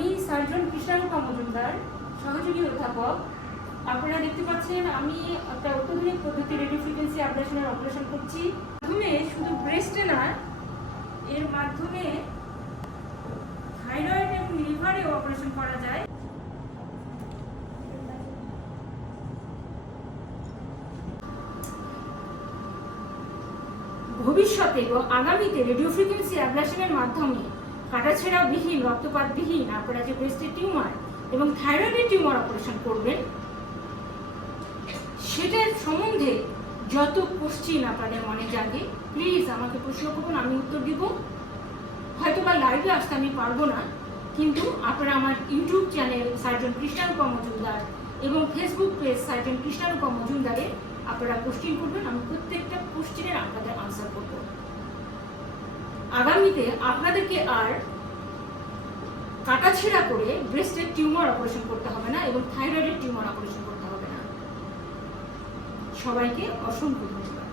আমি সার্জন কৃষ্ণারূপা মজুমদার, সহযোগী অধ্যাপক। আপনারা দেখতে পাচ্ছেন আমি একটা অত্যাধুনিক পদ্ধতি রেডিও ফ্রিকোয়েন্সি অ্যাবলেশনের অপারেশন করছি। মাধ্যমে শুধু ব্রেস্টে না, এর মাধ্যমে থাইরয়েড এবং লিভারেও অপারেশন করা যায়। ভবিষ্যতে এবং আগামীতে রেডিও ফ্রিকোয়েন্সি অ্যাবলেশনের মাধ্যমে কাটাছেঁড়াবিহীন, রক্তপাতবিহীন আপনারা যে ব্রেস্টের টিউমার এবং থাইরয়েডের টিউমার অপারেশন করবেন, সেটার সম্বন্ধে যত কোশ্চিন আপনাদের মনে জাগে প্লিজ আমাকে প্রশ্ন করুন, আমি উত্তর দিব। হয়তো বা লাইভে আসতে আমি পারবো না, কিন্তু আপনারা আমার ইউটিউব চ্যানেল সার্জন কৃষ্ণারূপা মজুমদার এবং ফেসবুক পেজ সার্জন কৃষ্ণারূপা মজুমদারে আপনারা কোশ্চিন করবেন, আমি প্রত্যেকটা কোশ্চিনের আপনাদের আনসার করব। আগামীতে আপনাদেরকে আর কাটাছেঁড়া করে ব্রেস্টের টিউমার অপারেশন করতে হবে না এবং থাইরয়েডের টিউমার অপারেশন করতে হবে না। সবাইকে অসংখ্য ধন্যবাদ।